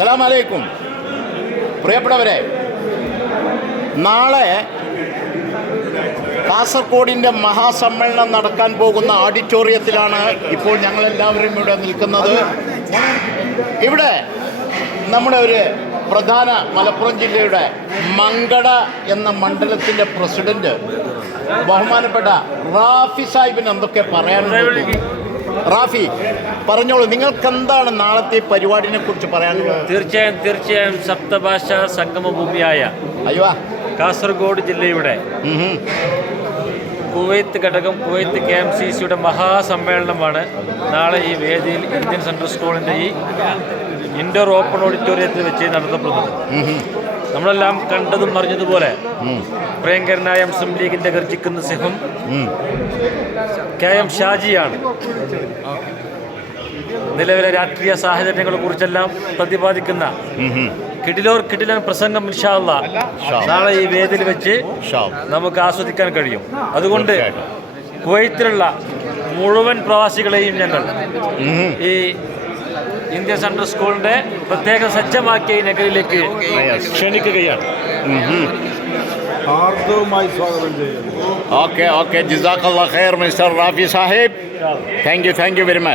സലാം അലൈക്കും. പ്രിയപ്പെട്ടവരെ, നാളെ കാസർഗോഡിൻ്റെ മഹാസമ്മേളനം നടക്കാൻ പോകുന്ന ഓഡിറ്റോറിയത്തിലാണ് ഇപ്പോൾ ഞങ്ങളെല്ലാവരും ഇവിടെ നിൽക്കുന്നത്. ഇവിടെ നമ്മുടെ ഒരു പ്രധാന മലപ്പുറം ജില്ലയുടെ മങ്കട എന്ന മണ്ഡലത്തിൻ്റെ പ്രസിഡന്റ് ബഹുമാനപ്പെട്ട റാഫി സാഹിബിന് എന്തൊക്കെ പറയാനുണ്ട്? റാഫി പറഞ്ഞോളൂ, നിങ്ങൾക്ക് എന്താണ് നാളത്തെ പരിപാടിനെ കുറിച്ച് പറയാനുള്ളത്? തീർച്ചയായും സപ്തഭാഷാ സംഗമഭൂമിയായ കാസർഗോഡ് ജില്ലയുടെ കുവൈത്ത് ഘടകം കുവൈത്ത് KMCCയുടെ മഹാസമ്മേളനമാണ് നാളെ ഈ വേദിയിൽ ഇന്ത്യൻ സെൻട്രൽ സ്കൂളിൻ്റെ ഈ ഇൻഡോർ ഓപ്പൺ ഓഡിറ്റോറിയത്തിൽ വെച്ച് നടത്തപ്പെടുന്നത്. നമ്മളെല്ലാം കണ്ടതും അറിഞ്ഞതുപോലെ പ്രിയങ്കരനായ മുസ്ലിം ലീഗിൻ്റെ ഗർജിക്കുന്ന സിംഹം KM ഷാജിയാണ് നിലവിലെ രാഷ്ട്രീയ സാഹചര്യങ്ങളെ കുറിച്ചെല്ലാം പ്രതിപാദിക്കുന്ന കിടിലൻ പ്രസംഗം ഇൻഷാ അല്ലാഹ് നാളെ ഈ വേദിയിൽ വെച്ച് നമുക്ക് ആസ്വദിക്കാൻ കഴിയും. അതുകൊണ്ട് കുവൈത്തിലുള്ള മുഴുവൻ പ്രവാസികളെയും ഞങ്ങൾ ഈ ഇന്ത്യൻ സെൻട്രൽ സ്കൂളിൻ്റെ പ്രത്യേകം സജ്ജമാക്കിയ ഈ നഗരിയിലേക്ക് ക്ഷണിക്കുകയാണ്. ഹാർദവുമായി സ്വാഗതം ചെയ്യുന്നു. ഓക്കെ ജസാക്കല്ലാഹ് ഖൈർ mister Rafi Sahib. Thank you very much.